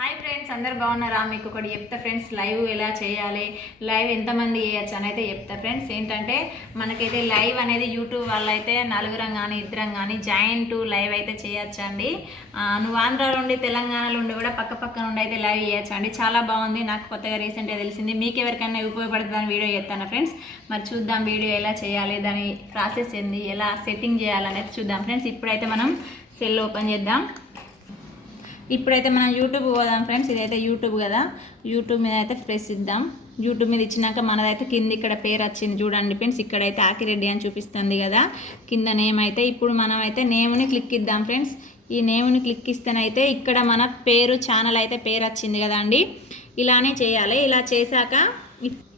Hi friends అందరు బాగున్నారా? మీకు ఒకటి చెప్తా ఫ్రెండ్స్ లైవ్ ఎలా చేయాలి? లైవ్ ఎంతమంది చేయొచ్చు అని అయితే చెప్తా ఫ్రెండ్స్ ఏంటంటే మనకైతే లైవ్ అనేది యూట్యూబ్ వాళ్ళు అయితే నలుగురం కానీ ఇద్దరం కానీ జాయింట్ లైవ్ అయితే చేయొచ్చు అండి. నువ్వు ఆంధ్రాలో ఉండి తెలంగాణలో ఉండి కూడా పక్క పక్క నుండి అయితే లైవ్ చేయొచ్చు అండి. చాలా బాగుంది. నాకు కొత్తగా రీసెంట్గా తెలిసింది. మీకు ఎవరికైనా ఉపయోగపడుతుందని వీడియో చేస్తాను ఫ్రెండ్స్ మరి చూద్దాం వీడియో ఎలా చేయాలి? దాని ప్రాసెస్ ఏంది? ఎలా సెట్టింగ్ చేయాలనేది చూద్దాం ఫ్రెండ్స్ ఇప్పుడైతే మనం సెల్ ఓపెన్ చేద్దాం. ఇప్పుడైతే మనం యూట్యూబ్ పోదాం ఫ్రెండ్స్. ఇదైతే యూట్యూబ్ కదా. యూట్యూబ్ మీద అయితే ప్రెస్ ఇద్దాం. యూట్యూబ్ మీద ఇచ్చినాక మనదైతే కింద ఇక్కడ పేరు వచ్చింది చూడండి ఫ్రెండ్స్. ఇక్కడైతే ఆకిరెడ్డి అని చూపిస్తుంది కదా. కింద నేమ్ అయితే ఇప్పుడు మనం అయితే నేమ్ని క్లిక్ ఇద్దాం ఫ్రెండ్స్. ఈ నేమ్ని క్లిక్ ఇస్తేనైతే ఇక్కడ మన పేరు ఛానల్ అయితే పేరు వచ్చింది కదా అండి. ఇలానే చేయాలి. ఇలా చేశాక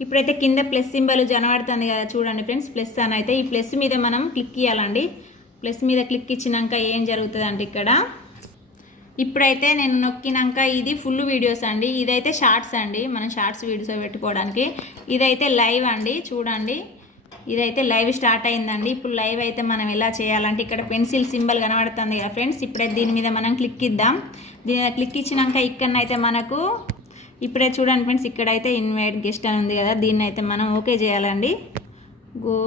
ఇప్పుడైతే కింద ప్లస్ సింబల్ జనబడుతుంది కదా చూడండి ఫ్రెండ్స్. ప్లస్ అని అయితే ఈ ప్లస్ మీద మనం క్లిక్ ఇవ్వాలండి ప్లస్ మీద క్లిక్ ఇచ్చినాక ఏం జరుగుతుంది అంటే ఇక్కడ ఇప్పుడైతే నేను నొక్కినాక ఇది ఫుల్ వీడియోస్ అండి. ఇదైతే షార్ట్స్ అండి. మనం షార్ట్స్ వీడియోస్ పెట్టుకోవడానికి. ఇదైతే లైవ్ అండి. చూడండి. ఇదైతే లైవ్ స్టార్ట్ అయిందండి. ఇప్పుడు లైవ్ అయితే మనం ఎలా చేయాలంటే ఇక్కడ పెన్సిల్ సింబల్ కనబడుతుంది కదా ఫ్రెండ్స్ ఇప్పుడే దీని మీద మనం క్లిక్ ఇద్దాం. దీని క్లిక్ ఇచ్చినాక ఇక్కడనైతే మనకు ఇప్పుడే చూడండి ఫ్రెండ్స్ ఇక్కడైతే ఇన్వైట్ గెస్ట్ అని ఉంది కదా. దీన్ని అయితే మనం ఓకే చేయాలండి. గో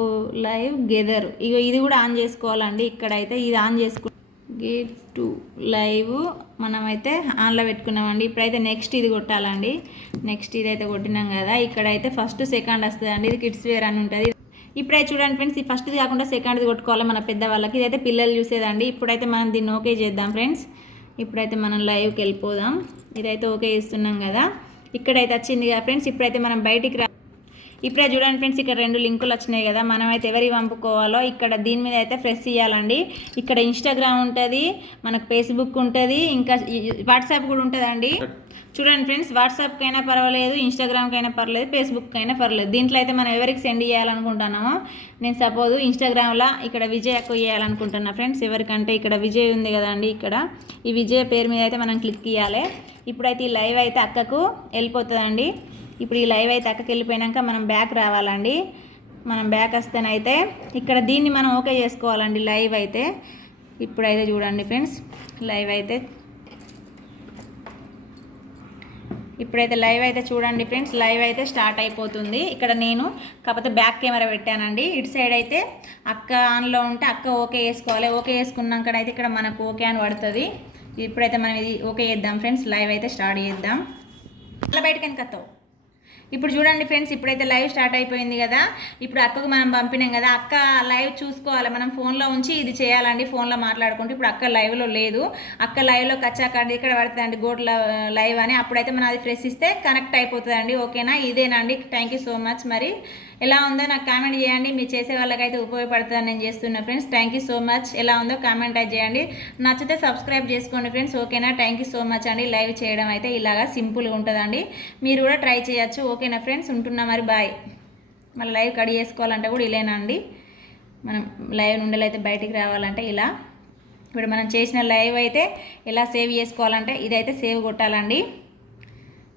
లైవ్ గెదర్ ఇగో ఇది కూడా ఆన్ చేసుకోవాలండి. ఇక్కడైతే ఇది ఆన్ చేసుకుంటే గేట్ టు లైవ్ మనమైతే ఆన్లో పెట్టుకున్నామండి. ఇప్పుడైతే నెక్స్ట్ ఇది కొట్టాలండి. నెక్స్ట్ ఇది అయితే కొట్టినాం కదా. ఇక్కడైతే ఫస్ట్ సెకండ్ వస్తుందండి. ఇది కిడ్స్ వేర్ అని ఉంటుంది. ఇప్పుడైతే చూడండి ఫ్రెండ్స్ ఈ ఫస్ట్ది కాకుండా సెకండ్ది కొట్టుకోవాలి మన పెద్దవాళ్ళకి. ఇదైతే పిల్లలు చూసేదండి. ఇప్పుడైతే మనం దీన్ని ఓకే చేద్దాం ఫ్రెండ్స్ ఇప్పుడైతే మనం లైవ్కి వెళ్ళిపోదాం. ఇదైతే ఓకే చేస్తున్నాం కదా. ఇక్కడైతే వచ్చింది కదా ఫ్రెండ్స్ ఇప్పుడైతే మనం బయటికి రా ఇప్పుడే చూడండి ఫ్రెండ్స్ ఇక్కడ రెండు లింకులు వచ్చినాయి కదా. మనం అయితే ఎవరికి పంపుకోవాలో ఇక్కడ దీని మీద అయితే ఫ్రెష్ ఇవ్వాలండి ఇక్కడ ఇన్స్టాగ్రామ్ ఉంటుంది మనకు ఫేస్బుక్ ఉంటుంది ఇంకా వాట్సాప్ కూడా ఉంటుందండి. చూడండి ఫ్రెండ్స్ వాట్సాప్కి అయినా పర్వాలేదు ఇన్స్టాగ్రామ్కి అయినా పర్లేదు ఫేస్బుక్ అయినా పర్లేదు దీంట్లో అయితే మనం ఎవరికి సెండ్ చేయాలనుకుంటున్నామో నేను సపోజ్ ఇన్స్టాగ్రామ్లో ఇక్కడ విజయ్ అక్క చేయాలనుకుంటున్నా ఫ్రెండ్స్. ఎవరికంటే ఇక్కడ విజయ్ ఉంది కదండి ఇక్కడ. ఈ విజయ్ పేరు మీద అయితే మనం క్లిక్ ఇవ్వాలి ఇప్పుడైతే ఈ లైవ్ అయితే అక్కకు వెళ్ళిపోతుందండి. ఇప్పుడు ఈ లైవ్ అయితే అక్కకి వెళ్ళిపోయాక మనం బ్యాక్ రావాలండి. మనం బ్యాక్ వస్తేనైతే ఇక్కడ దీన్ని మనం ఓకే చేసుకోవాలండి లైవ్ అయితే. ఇప్పుడైతే చూడండి ఫ్రెండ్స్ లైవ్ అయితే. ఇప్పుడైతే లైవ్ అయితే చూడండి ఫ్రెండ్స్ లైవ్ అయితే స్టార్ట్ అయిపోతుంది. ఇక్కడ నేను కాకపోతే బ్యాక్ కెమెరా పెట్టానండి. ఇటు సైడ్ అయితే అక్క ఆన్లో ఉంటే అక్క ఓకే వేసుకోవాలి ఓకే వేసుకున్నాక అయితే ఇక్కడ మనకు ఓకే అని పడుతుంది. ఇప్పుడైతే మనం ఇది ఓకే చేద్దాం ఫ్రెండ్స్ లైవ్ అయితే స్టార్ట్ చేద్దాం. అలా బయటకు వెనకత్తావు ఇప్పుడు చూడండి ఫ్రెండ్స్ ఇప్పుడైతే లైవ్ స్టార్ట్ అయిపోయింది కదా. ఇప్పుడు అక్కకు మనం పంపినాం కదా. అక్క లైవ్ చూసుకోవాలి. మనం ఫోన్లో ఉంచి ఇది చేయాలండి ఫోన్లో మాట్లాడుకుంటే. ఇప్పుడు అక్క లైవ్లో లేదు. అక్క లైవ్లో కచ్చాకండి ఇక్కడ పడుతుందండి గోట్ల లైవ్ అని. అప్పుడైతే మనం అది ప్రెస్ ఇస్తే కనెక్ట్ అయిపోతుందండి. ఓకేనా? ఇదేనండి. థ్యాంక్ యూ సో మచ్ మరి ఎలా ఉందో నాకు కామెంట్ చేయండి. మీరు చేసే వాళ్ళకైతే ఉపయోగపడుతుందని నేను చేస్తున్నా friends. Thank you so much ఎలా ఉందో కామెంట్ చేయండి. నచ్చితే సబ్స్క్రైబ్ చేసుకోండి ఫ్రెండ్స్. ఓకేనా? థ్యాంక్ యూ సో మచ్ అండి. లైవ్ చేయడం అయితే ఇలాగా సింపుల్గా ఉంటుందండి. మీరు కూడా ట్రై చేయొచ్చు. ఓకే ఓకేనా ఫ్రెండ్స్? ఉంటున్నా మరి బాయ్. మళ్ళీ లైవ్ కడి చేసుకోవాలంటే కూడా ఇలానా అండి. మనం లైవ్ నుండి అయితే బయటికి రావాలంటే ఇలా. ఇప్పుడు మనం చేసిన లైవ్ అయితే ఎలా సేవ్ చేసుకోవాలంటే ఇదైతే సేవ్ కొట్టాలండి.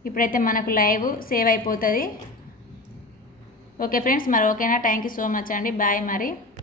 ఇప్పుడైతే మనకు లైవ్ సేవ్ అయిపోతుంది. ఓకే ఫ్రెండ్స్ మరి ఓకేనా? థ్యాంక్ యూ సో మచ్ అండి. బాయ్ మరి.